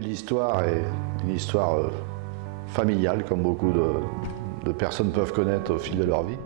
de l'histoire est une histoire familiale, comme beaucoup de personnes peuvent connaître au fil de leur vie.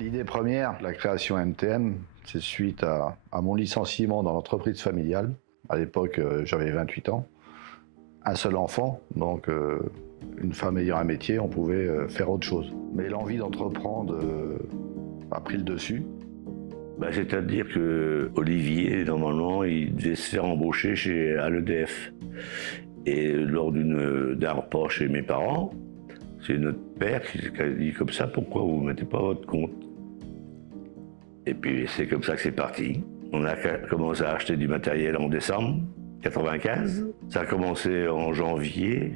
L'idée première, la création MTM, c'est suite à mon licenciement dans l'entreprise familiale. À l'époque, j'avais 28 ans. Un seul enfant, donc une femme ayant un métier, on pouvait faire autre chose. Mais l'envie d'entreprendre a pris le dessus. C'est-à-dire que Olivier, normalement, il devait se faire embaucher à l'EDF. Et lors d'un repas chez mes parents, c'est notre père qui a dit comme ça, pourquoi vous ne mettez pas votre compte? Et puis c'est comme ça que c'est parti. On a commencé à acheter du matériel en décembre 95. Ça a commencé en janvier.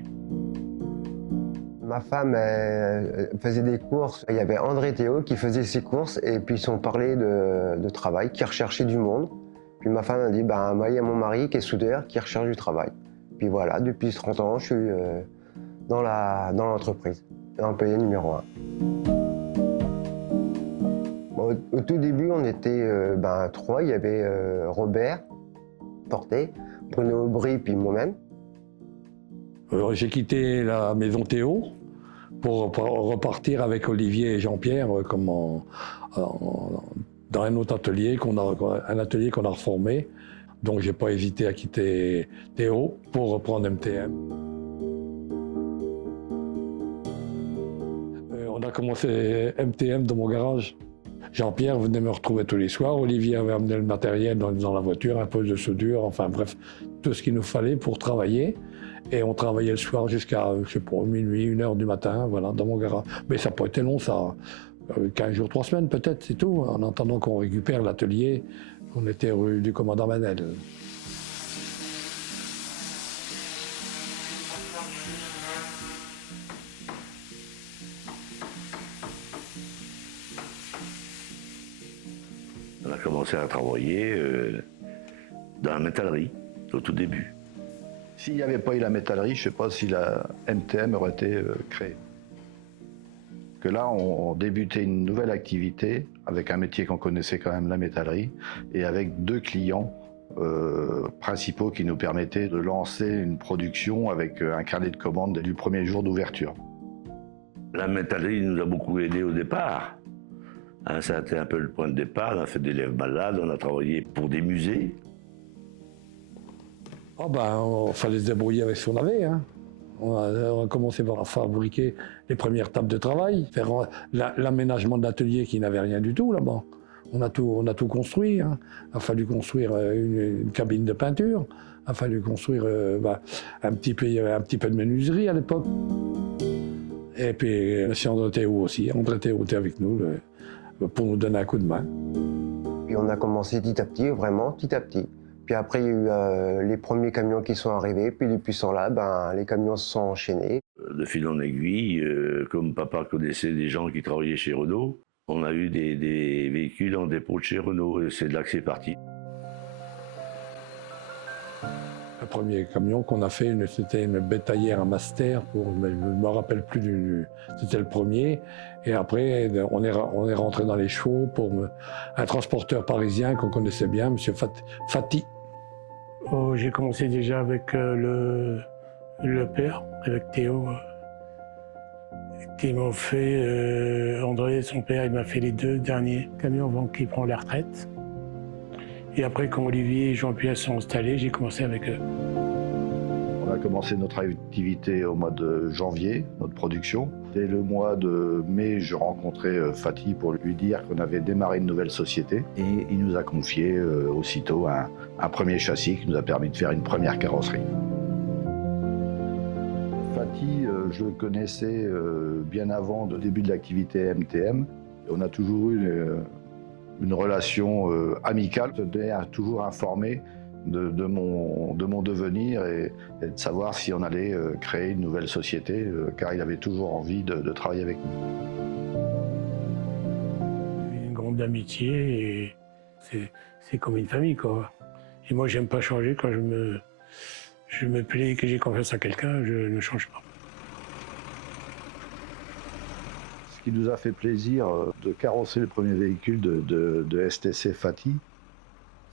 Ma femme elle faisait des courses. Il y avait André et Théo qui faisaient ses courses et puis ils sont parlé de travail, qui recherchaient du monde. Puis ma femme a dit, moi il y a mon mari qui est soudeur, qui recherche du travail. Puis voilà, depuis 30 ans, je suis dans l'entreprise, employé numéro 1. Au tout début, on était 3. Il y avait Robert Portet, Bruno Aubry, puis moi-même. J'ai quitté la maison Théo pour repartir avec Olivier et Jean-Pierre dans un autre atelier qu'on a reformé. Donc j'ai pas hésité à quitter Théo pour reprendre MTM. On a commencé MTM dans mon garage. Jean-Pierre venait me retrouver tous les soirs. Olivier avait amené le matériel dans la voiture, un poste de soudure, enfin bref, tout ce qu'il nous fallait pour travailler. Et on travaillait le soir jusqu'à, minuit, 1h du matin, voilà, dans mon garage. Mais ça n'a pas été long, ça. 15 jours, 3 semaines peut-être, c'est tout. En attendant qu'on récupère l'atelier, on était rue du commandant Manel. On a commencé à travailler dans la métallerie, au tout début. S'il n'y avait pas eu la métallerie, je ne sais pas si la MTM aurait été créée. Que là, on débutait une nouvelle activité avec un métier qu'on connaissait quand même, la métallerie, et avec 2 clients principaux qui nous permettaient de lancer une production avec un carnet de commandes du premier jour d'ouverture. La métallerie nous a beaucoup aidés au départ. Ça a été un peu le point de départ. On a fait des lèvres malades, on a travaillé pour des musées. Il fallait se débrouiller avec ce qu'on avait. Hein. On a commencé par fabriquer les premières tables de travail, faire l'aménagement de l'atelier qui n'avait rien du tout là-bas. On a tout construit. Hein. Il a fallu construire une cabine de peinture. Il a fallu construire un petit peu de menuiserie à l'époque. Et puis monsieur André Théo aussi. André Théo était avec nous pour nous donner un coup de main. Puis on a commencé petit à petit, vraiment petit à petit. Puis après, il y a eu les premiers camions qui sont arrivés. Puis depuis ce temps-là, les camions se sont enchaînés. De fil en aiguille, comme papa connaissait des gens qui travaillaient chez Renault, on a eu des véhicules en dépôt de chez Renault. Et c'est de là que c'est parti. Le premier camion qu'on a fait, c'était une bétaillère, un master, je ne me rappelle plus c'était le premier. Et après, on est rentré dans les chevaux pour un transporteur parisien qu'on connaissait bien, M. Fati. J'ai commencé déjà avec le père, avec Théo, qui m'ont fait, André, son père, il m'a fait les 2 derniers camions avant qu'il prenne la retraite. Et après, quand Olivier et Jean-Pierre sont installés, j'ai commencé avec eux. On a commencé notre activité au mois de janvier, notre production. Dès le mois de mai, je rencontrais Fati pour lui dire qu'on avait démarré une nouvelle société. Et il nous a confié aussitôt un premier châssis qui nous a permis de faire une première carrosserie. Fati, je le connaissais bien avant le début de l'activité MTM. On a toujours eu une relation amicale, toujours informé de mon devenir et de savoir si on allait créer une nouvelle société, car il avait toujours envie de travailler avec nous. Une grande amitié et c'est comme une famille, quoi. Et moi, j'aime pas changer. Quand je me plais et que j'ai confiance en quelqu'un, je ne change pas. Ce qui nous a fait plaisir de carrosser le premier véhicule de STC Fati,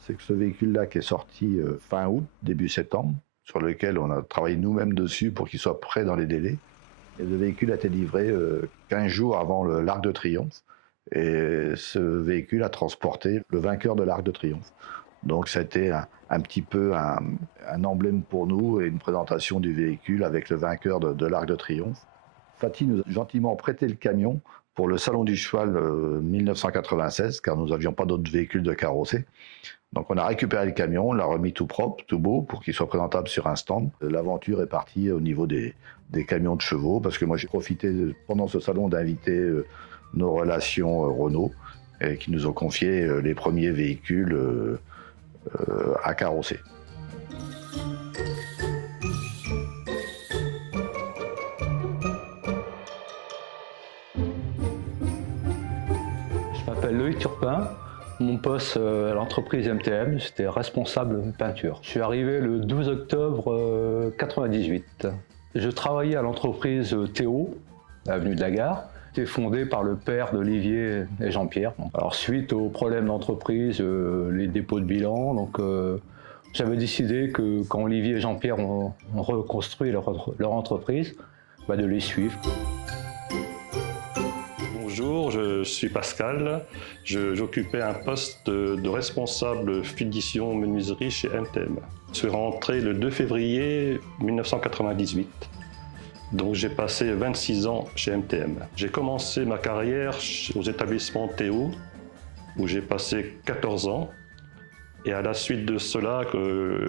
c'est que ce véhicule-là qui est sorti fin août, début septembre, sur lequel on a travaillé nous-mêmes dessus pour qu'il soit prêt dans les délais. Et le véhicule a été livré 15 jours avant l'Arc de Triomphe. Et ce véhicule a transporté le vainqueur de l'Arc de Triomphe. Donc c'était un petit peu un emblème pour nous et une présentation du véhicule avec le vainqueur de l'Arc de Triomphe. Fati nous a gentiment prêté le camion pour le Salon du Cheval 1996, car nous n'avions pas d'autres véhicules de carrossés. Donc on a récupéré le camion, on l'a remis tout propre, tout beau, pour qu'il soit présentable sur un stand. L'aventure est partie au niveau des camions de chevaux, parce que moi j'ai profité pendant ce salon d'inviter nos relations Renault, qui nous ont confié les premiers véhicules à carrosser. Je m'appelle Loïc Turpin. Mon poste à l'entreprise MTM, c'était responsable peinture. Je suis arrivé le 12 octobre 1998. Je travaillais à l'entreprise Théo, avenue de la Gare. C'était fondé par le père d'Olivier et Jean-Pierre. Alors suite aux problèmes d'entreprise, les dépôts de bilan, donc j'avais décidé que quand Olivier et Jean-Pierre ont reconstruit leur entreprise, de les suivre. Bonjour, je suis Pascal. J'occupais un poste de responsable finition menuiserie chez MTM. Je suis rentré le 2 février 1998. Donc j'ai passé 26 ans chez MTM. J'ai commencé ma carrière aux établissements Théo, où j'ai passé 14 ans. Et à la suite de cela,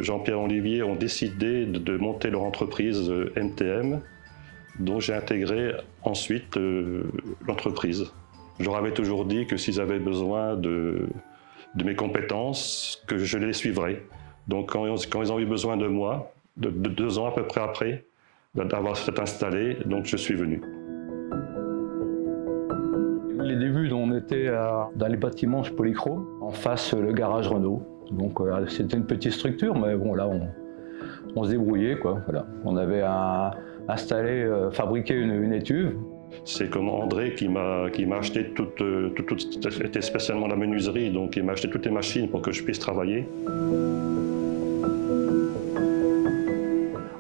Jean-Pierre et Olivier ont décidé de monter leur entreprise MTM, dont j'ai intégré ensuite l'entreprise. Je leur avais toujours dit que s'ils avaient besoin de mes compétences, que je les suivrais. Donc quand ils ont eu besoin de moi, de 2 ans à peu près après, d'avoir fait installé, donc je suis venu. Les débuts, on était dans les bâtiments chez Polychrome, en face le garage Renault. Donc c'était une petite structure, mais bon là on se débrouillait, quoi. Voilà. On avait fabriqué une étuve. C'est comme André qui m'a acheté c'était spécialement la menuiserie, donc il m'a acheté toutes les machines pour que je puisse travailler.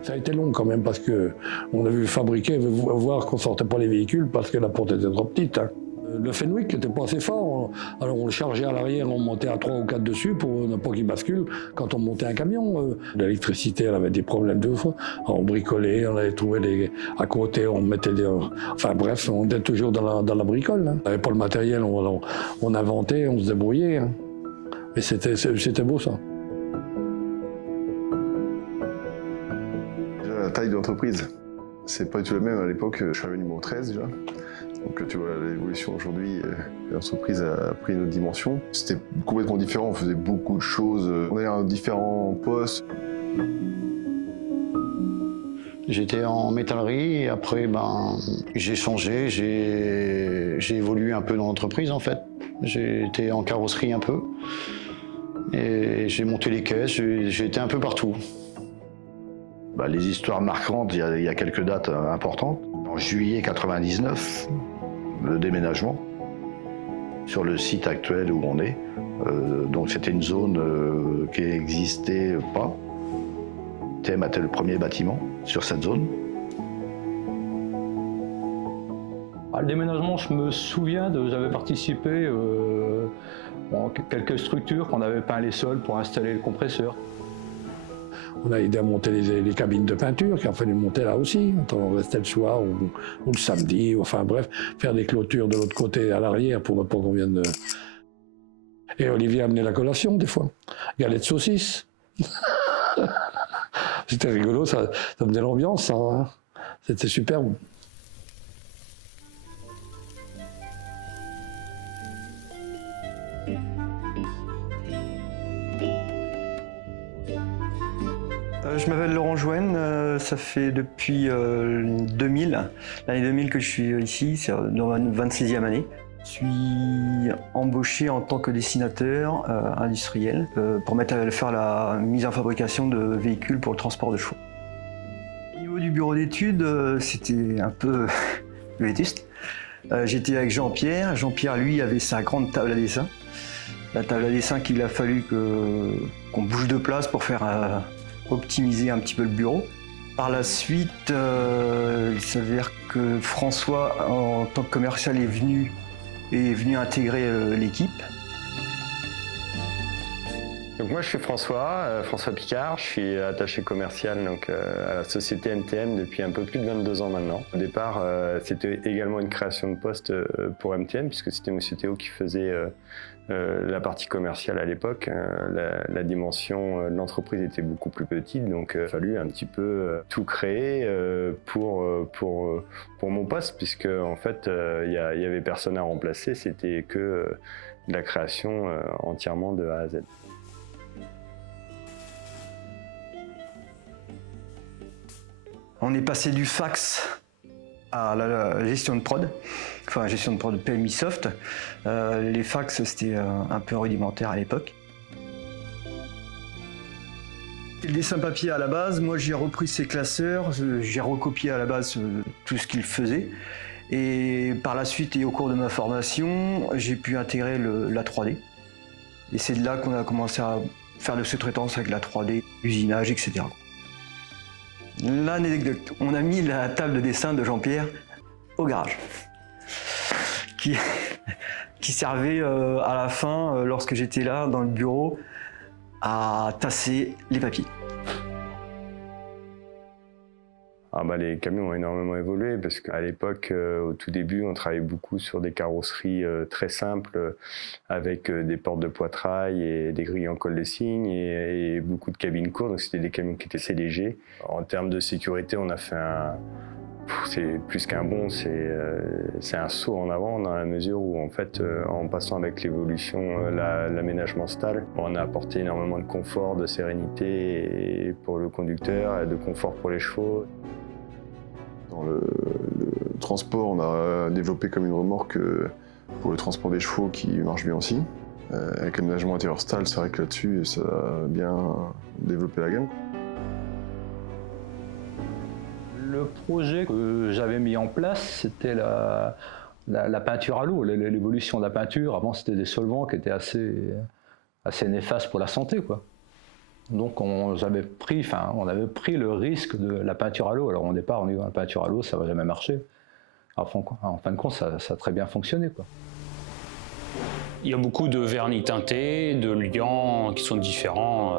Ça a été long quand même parce qu'on a vu fabriquer, voir qu'on sortait pas les véhicules parce que la porte était trop petite. Hein. Le Fenwick n'était pas assez fort, alors on le chargeait à l'arrière, on montait à 3 ou 4 dessus pour ne pas qu'il bascule quand on montait un camion. L'électricité, elle avait des problèmes de fois. On bricolait, on allait trouver à côté, on mettait enfin bref, on était toujours dans la bricole. Hein. On n'avait pas le matériel, on inventait, on se débrouillait. Hein. Mais c'était beau ça. La taille de l'entreprise, c'est pas du tout la même à l'époque. Je suis arrivé numéro 13 déjà. Donc tu vois, l'évolution aujourd'hui, l'entreprise a pris une autre dimension. C'était complètement différent, on faisait beaucoup de choses, on avait un différent poste. J'étais en métallerie et après j'ai changé, j'ai évolué un peu dans l'entreprise en fait. J'ai été en carrosserie un peu et j'ai monté les caisses, j'ai été un peu partout. Les histoires marquantes, il y a quelques dates importantes. En juillet 99, le déménagement sur le site actuel où on est. Donc c'était une zone qui n'existait pas. TM était le premier bâtiment sur cette zone. Le déménagement, je me souviens, j'avais participé à quelques structures qu'on avait peint les sols pour installer le compresseur. On a aidé à monter les cabines de peinture, qu'il a fallu monter là aussi. On restait le soir ou le samedi, enfin bref, faire des clôtures de l'autre côté à l'arrière pour ne pas qu'on vienne de... Et Olivier amenait la collation des fois. Galette de saucisse. C'était rigolo, ça donnait l'ambiance, ça. Hein. C'était superbe. Je m'appelle Laurent Jouenne, ça fait depuis 2000, l'année 2000 que je suis ici, c'est dans ma 26e année. Je suis embauché en tant que dessinateur industriel pour faire la mise en fabrication de véhicules pour le transport de chevaux. Au niveau du bureau d'études, c'était un peu vétuste. J'étais avec Jean-Pierre. Jean-Pierre, lui, avait sa grande table à dessin. La table à dessin qu'il a fallu qu'on bouge de place pour faire optimiser un petit peu le bureau. Par la suite, il s'avère que François, en tant que commercial, est venu intégrer l'équipe. Donc moi je suis François Picard, je suis attaché commercial à la société MTM depuis un peu plus de 22 ans maintenant. Au départ c'était également une création de poste pour MTM puisque c'était M. Théo qui faisait la partie commerciale à l'époque. La dimension de l'entreprise était beaucoup plus petite, donc il a fallu un petit peu tout créer pour mon poste, puisque en fait il y avait personne à remplacer, c'était que de la création entièrement de A à Z. On est passé du fax à la gestion de prod, enfin gestion de prod de PMI Soft. Les fax, c'était un peu rudimentaire à l'époque. Le dessin papier à la base, moi j'ai repris ses classeurs, j'ai recopié à la base tout ce qu'il faisait. Et par la suite et au cours de ma formation, j'ai pu intégrer la 3D. Et c'est de là qu'on a commencé à faire de sous-traitance avec la 3D, l'usinage, etc. L'anecdote, on a mis la table de dessin de Jean-Pierre au garage, qui servait à la fin, lorsque j'étais là dans le bureau, à tasser les papiers. Les camions ont énormément évolué parce qu'à l'époque, au tout début, on travaillait beaucoup sur des carrosseries très simples avec des portes de poitrail et des grilles en colle de cygne et beaucoup de cabines courtes, donc c'était des camions qui étaient assez légers. En termes de sécurité, on a fait c'est plus qu'un bond, c'est un saut en avant dans la mesure où en fait, en passant avec l'évolution, l'aménagement stable, on a apporté énormément de confort, de sérénité pour le conducteur et de confort pour les chevaux. Dans le transport, on a développé comme une remorque pour le transport des chevaux qui marche bien aussi. Avec l'aménagement intérieur style, c'est vrai que là-dessus, ça a bien développé la gamme. Le projet que j'avais mis en place, c'était la peinture à l'eau, l'évolution de la peinture. Avant, c'était des solvants qui étaient assez néfastes pour la santé, quoi. Donc on avait pris le risque de la peinture à l'eau. Alors au départ, on dit que la peinture à l'eau, ça va jamais marcher. En fin de compte, ça a très bien fonctionné, quoi. Il y a beaucoup de vernis teintés, de liants qui sont différents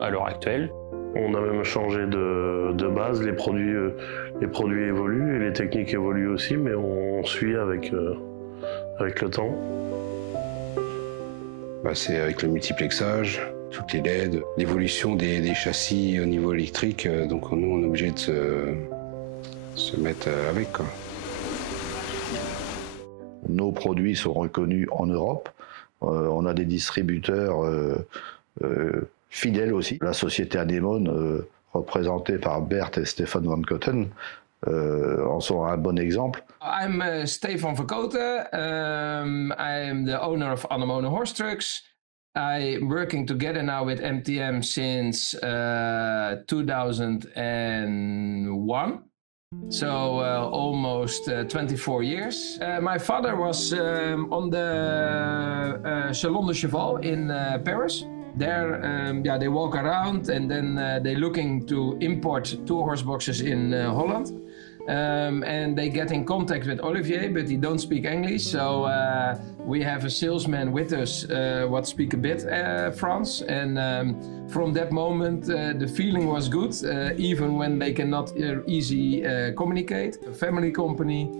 à l'heure actuelle. On a même changé de base, les produits évoluent et les techniques évoluent aussi, mais on suit avec le temps. C'est avec le multiplexage, toutes les LED, l'évolution des châssis au niveau électrique, donc nous on est obligé de se mettre avec, quoi. Nos produits sont reconnus en Europe, on a des distributeurs fidèles aussi. La société Anemone, représentée par Bert et Stefan van Kotten, en sont un bon exemple. I'm Stefan van Koten. I am the owner of Anemone Horse Trucks. I'm working together now with MTM since 2001. So almost 24 years. My father was on the Salon de Cheval in Paris. There, they walk around and then they're looking to import 2 horse boxes in Holland. And they get in contact with Olivier, but he don't speak English, so we have a salesman with us what speak a bit French, and from that moment the feeling was good, even when they cannot easy communicate. A family company,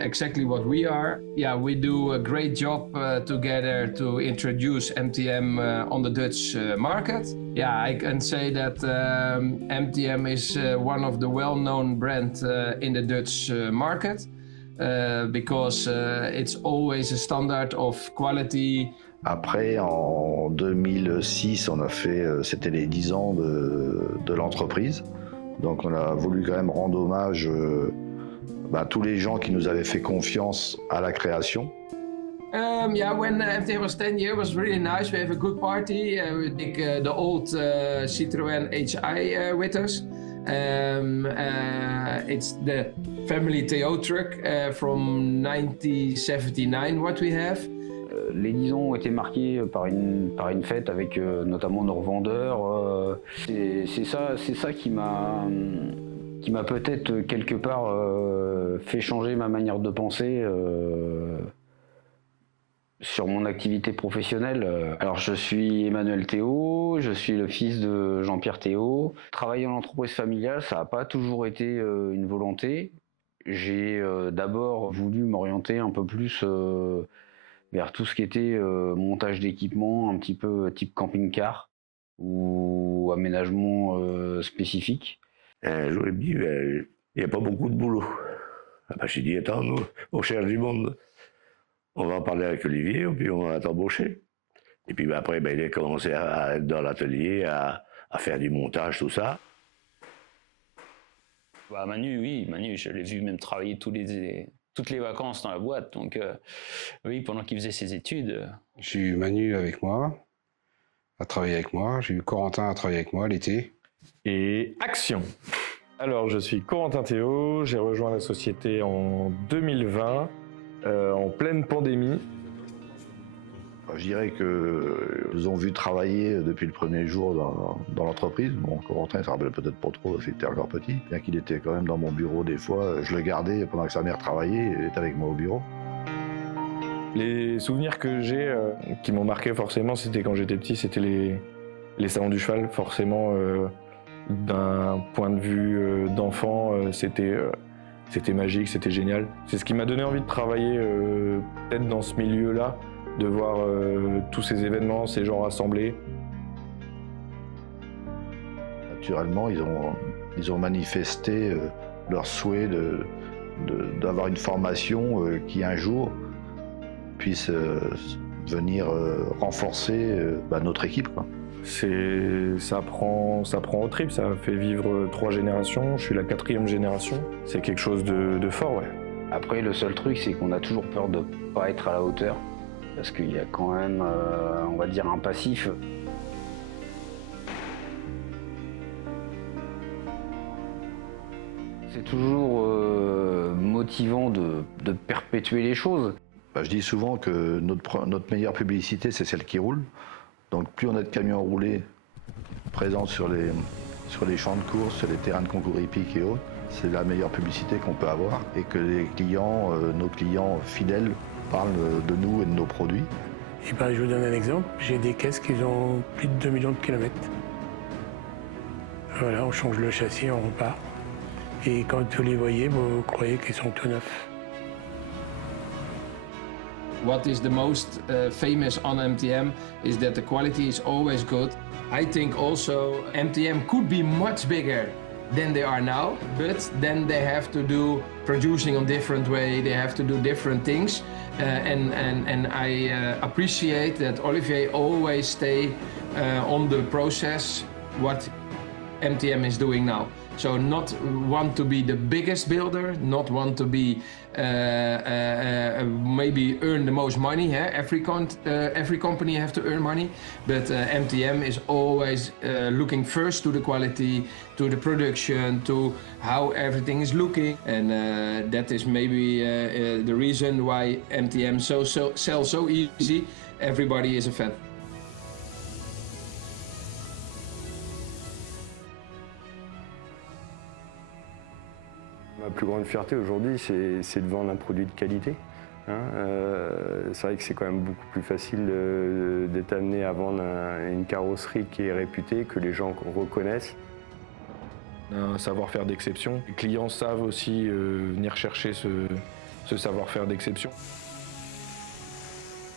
exactly what we are. Yeah, we do a great job together to introduce MTM on the Dutch market. Yeah, I can say that MTM is one of the well-known brands in the Dutch market because it's always a standard of quality, Après, en 2006, on a fait, c'était les 10 ans de l'entreprise. Donc on a voulu quand même rendre hommage à tous les gens qui nous avaient fait confiance à la création. Yeah, when MTM was 10 years, it was really nice. We have a good party. We take the old Citroën HI with us. It's the family Theo truck from 1979, what we have. Les 10 ans ont été marqués par une fête avec notamment nos revendeurs. C'est ça qui m'a peut-être quelque part fait changer ma manière de penser sur mon activité professionnelle. Alors je suis Emmanuel Théo, je suis le fils de Jean-Pierre Théo. Travailler en entreprise familiale, ça n'a pas toujours été une volonté. J'ai d'abord voulu m'orienter un peu plus vers tout ce qui était montage d'équipement, un petit peu type camping-car ou aménagement spécifique. Un jour, il me dit, il n'y a pas beaucoup de boulot. Ah ben, j'ai dit, attends, nous, on cherche du monde. On va en parler avec Olivier, puis on va t'embaucher. Et puis après, il a commencé à être dans l'atelier, à faire du montage, tout ça. Manu, oui, Manu, je l'ai vu même travailler toutes les vacances dans la boîte. Donc oui, pendant qu'il faisait ses études. J'ai eu Manu avec moi, à travailler avec moi. J'ai eu Corentin à travailler avec moi l'été. Et action! Alors, je suis Corentin Théo, j'ai rejoint la société en 2020, en pleine pandémie. Je dirais qu'ils nous ont vu travailler depuis le premier jour dans l'entreprise. Bon, Corentin ne se rappelle peut-être pas trop, c'était encore petit. Bien qu'il était quand même dans mon bureau des fois, je le gardais pendant que sa mère travaillait, il était avec moi au bureau. Les souvenirs que j'ai, qui m'ont marqué forcément, c'était quand j'étais petit, c'était les salons du cheval. Forcément, d'un point de vue d'enfant, c'était magique, c'était génial. C'est ce qui m'a donné envie de travailler peut-être dans ce milieu-là, de voir tous ces événements, ces gens rassemblés. Naturellement, ils ont manifesté leur souhait d'avoir une formation qui un jour puisse venir renforcer notre équipe, quoi. Ça prend au trip, ça fait vivre 3 générations, je suis la 4e génération. C'est quelque chose de fort, ouais. Après, le seul truc, c'est qu'on a toujours peur de ne pas être à la hauteur. Parce qu'il y a quand même, on va dire, un passif. C'est toujours motivant de perpétuer les choses. Je dis souvent que notre meilleure publicité, c'est celle qui roule. Donc plus on a de camions roulés présents sur les champs de course, sur les terrains de concours hippiques et autres, c'est la meilleure publicité qu'on peut avoir. Et que les clients, nos clients fidèles, parlent de nous et de nos produits. Et je vous donne un exemple, j'ai des caisses qui ont plus de 2 millions de kilomètres. Voilà, on change le châssis, on repart. Et quand vous les voyez, vous croyez qu'ils sont tout neufs. What is the most famous on MTM is that the quality is always good. I think also MTM could be much bigger than they are now, but then they have to do producing on different way, they have to do different things. And I appreciate that Olivier always stay on the process what MTM is doing now. So not want to be the biggest builder, not want to be maybe earn the most money. Every company have to earn money, but MTM is always looking first to the quality, to the production, to how everything is looking, and that is maybe the reason why MTM sells so easy. Everybody is a fan. Ma plus grande fierté aujourd'hui, c'est de vendre un produit de qualité. C'est vrai que c'est quand même beaucoup plus facile d'être amené à vendre une carrosserie qui est réputée, que les gens reconnaissent. Un savoir-faire d'exception. Les clients savent aussi venir chercher ce savoir-faire d'exception.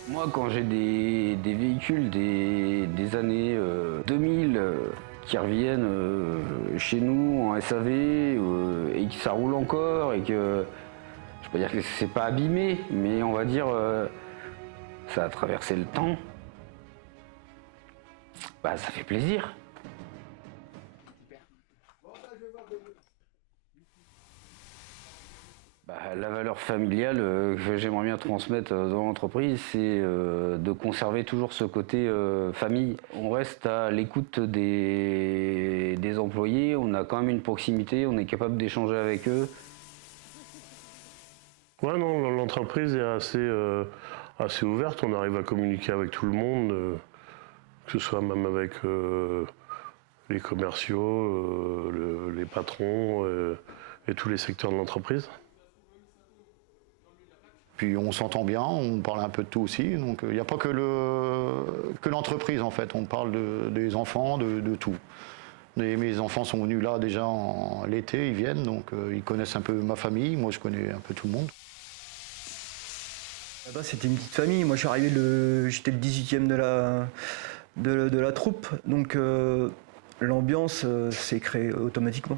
Moi, quand j'ai des véhicules des années 2000 qui reviennent chez nous en SAV et que ça roule encore et que, je peux pas dire que c'est pas abîmé, mais on va dire ça a traversé le temps. Bah, ça fait plaisir. Bah, la valeur familiale que j'aimerais bien transmettre dans l'entreprise, c'est de conserver toujours ce côté famille. On reste à l'écoute des employés, on a quand même une proximité, on est capable d'échanger avec eux. Ouais, non, l'entreprise est assez ouverte, on arrive à communiquer avec tout le monde, que ce soit même avec les commerciaux, les patrons et tous les secteurs de l'entreprise. Puis on s'entend bien, on parle un peu de tout aussi, donc il n'y a pas que l'entreprise en fait, on parle des enfants, de tout. Mes enfants sont venus là déjà l'été, ils viennent, donc ils connaissent un peu ma famille, moi je connais un peu tout le monde. Là-bas c'était une petite famille, moi je suis arrivé, j'étais le 18e de la troupe, donc l'ambiance s'est créée automatiquement.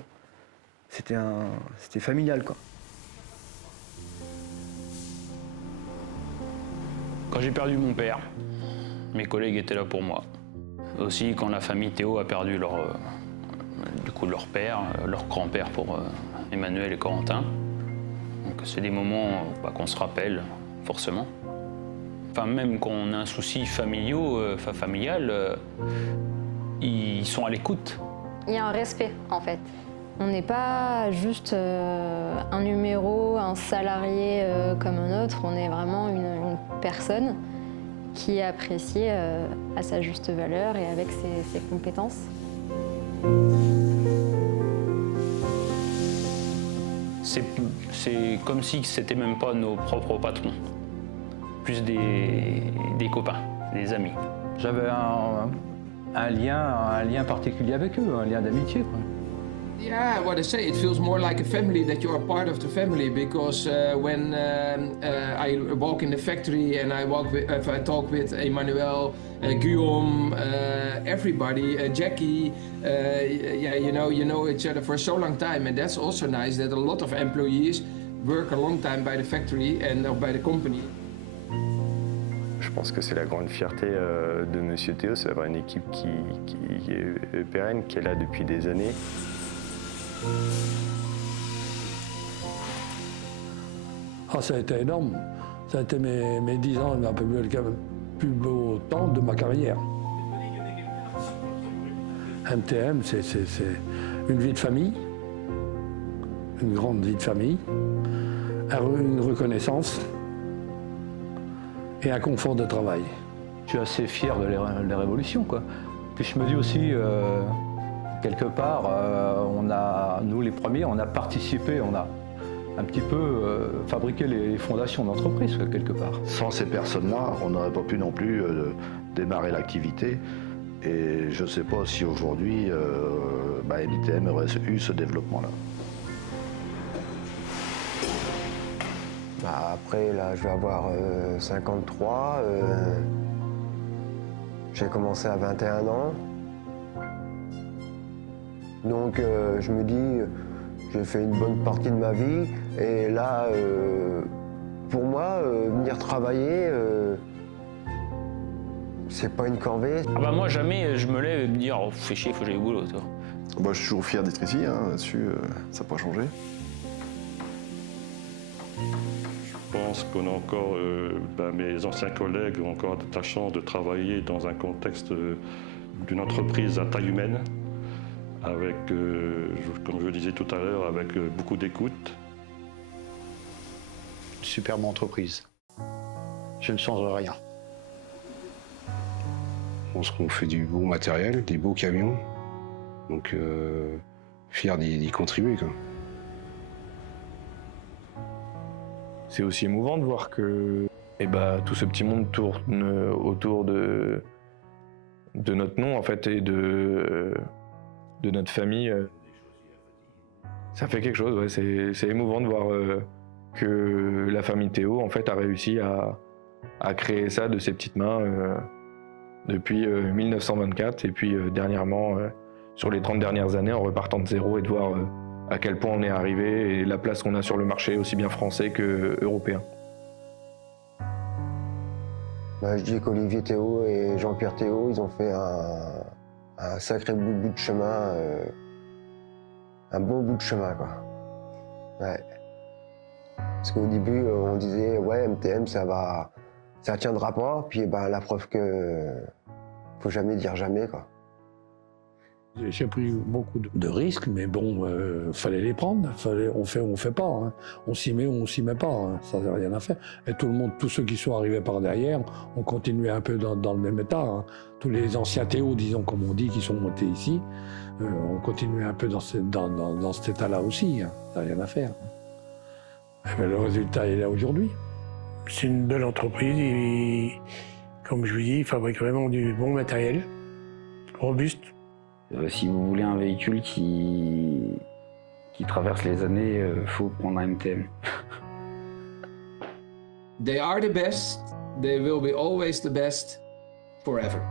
C'était familial quoi. Quand j'ai perdu mon père, mes collègues étaient là pour moi. Aussi, quand la famille Théo a perdu leur père, leur grand-père pour Emmanuel et Corentin. Donc c'est des moments qu'on se rappelle, forcément. Enfin, même quand on a un souci familial, ils sont à l'écoute. Il y a un respect, en fait. On n'est pas juste un numéro, un salarié comme un autre, on est vraiment une personne qui est appréciée à sa juste valeur et avec ses compétences. C'est comme si c'était même pas nos propres patrons, plus des copains, des amis. J'avais un lien particulier avec eux, un lien d'amitié, quoi. Yeah, what I say, it feels more like a family, that you are part of the family, because when I walk in the factory and I talk with Emmanuel, Guillaume, everybody, Jackie, yeah, you know each other for so long time, and that's also nice that a lot of employees work a long time by the factory and by the company. Je pense que c'est la grande fierté de Monsieur Théo, c'est d'avoir une équipe qui est pérenne, qui est là depuis des années. Ah, ça a été énorme. Ça a été mes 10 ans, un peu plus beau temps de ma carrière. MTM, c'est une vie de famille, une grande vie de famille, une reconnaissance et un confort de travail. Je suis assez fier de les révolutions, quoi. Puis je me dis aussi, quelque part, nous les premiers, on a participé, on a un petit peu fabriqué les fondations d'entreprise, quelque part. Sans ces personnes-là, on n'aurait pas pu non plus démarrer l'activité. Et je ne sais pas si aujourd'hui, MTM aurait eu ce développement-là. Après, là, je vais avoir 53. J'ai commencé à 21 ans. Donc, je me dis, j'ai fait une bonne partie de ma vie. Et là, pour moi, venir travailler, c'est pas une corvée. Ah bah moi, jamais je me lève et me dire, oh, fais chier, faut que j'aille au boulot, toi. Bah, je suis toujours fier d'être ici, hein, là-dessus, ça n'a pas changé. Je pense qu'on a encore, mes anciens collègues ont encore la chance de travailler dans un contexte d'une entreprise à taille humaine, avec, comme je le disais tout à l'heure, avec beaucoup d'écoute. Superbe entreprise. Je ne change rien. Je pense qu'on fait du beau matériel, des beaux camions, donc fier d'y contribuer, quoi. C'est aussi émouvant de voir que tout ce petit monde tourne autour de notre nom en fait et de notre famille. Ça fait quelque chose, ouais. C'est émouvant de voir que la famille Théo en fait a réussi à créer ça de ses petites mains depuis 1924 et puis dernièrement sur les 30 dernières années en repartant de zéro et de voir à quel point on est arrivé et la place qu'on a sur le marché, aussi bien français que européen. Je dis qu'Olivier Théo et Jean-Pierre Théo, ils ont fait un sacré bout de chemin, un bon bout de chemin, quoi. Ouais. Parce qu'au début, on disait, ouais, MTM, ça tiendra pas, puis la preuve que faut jamais dire jamais, quoi. J'ai pris beaucoup de risques, mais bon, fallait les prendre. On fait pas. Hein. On s'y met ou on s'y met pas. Hein. Ça n'a rien à faire. Et tout le monde, tous ceux qui sont arrivés par derrière, ont continué un peu dans le même état. Hein. Tous les anciens Théo, disons comme on dit, qui sont montés ici, ont continué un peu dans cet état-là aussi. Hein. Ça n'a rien à faire. Mais le résultat est là aujourd'hui. C'est une belle entreprise. Et, comme je vous dis, ils fabriquent vraiment du bon matériel, robuste. Si vous voulez un véhicule qui traverse les années, faut prendre un MTM. They are the best, they will be always the best, forever.